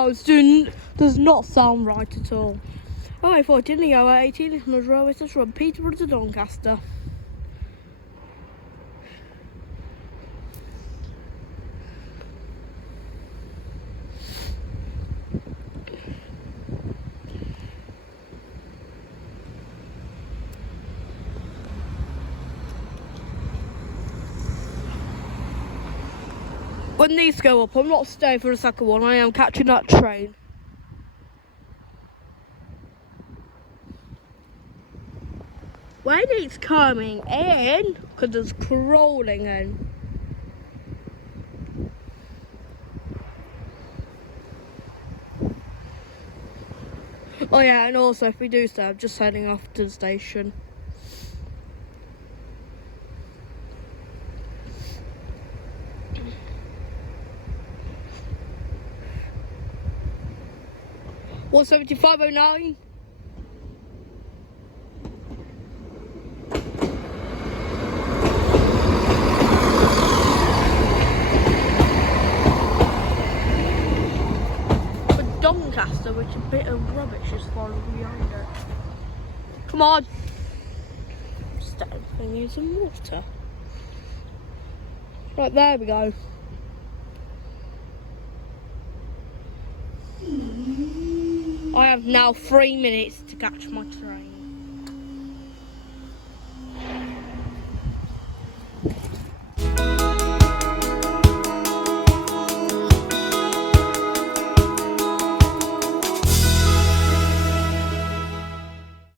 No, it does not sound right at all. Oh, I thought didn't go at 18 this much railway station from Peterborough to Doncaster. When these go up, I'm not staying for the second one. I am catching that train. When it's coming in, because it's crawling in. Oh yeah, and also if we do so, I'm just heading off to the station. $175.09. For Doncaster, which a bit of rubbish is falling behind it. Come on. I need some water. Right, there we go. I have now 3 minutes to catch my train.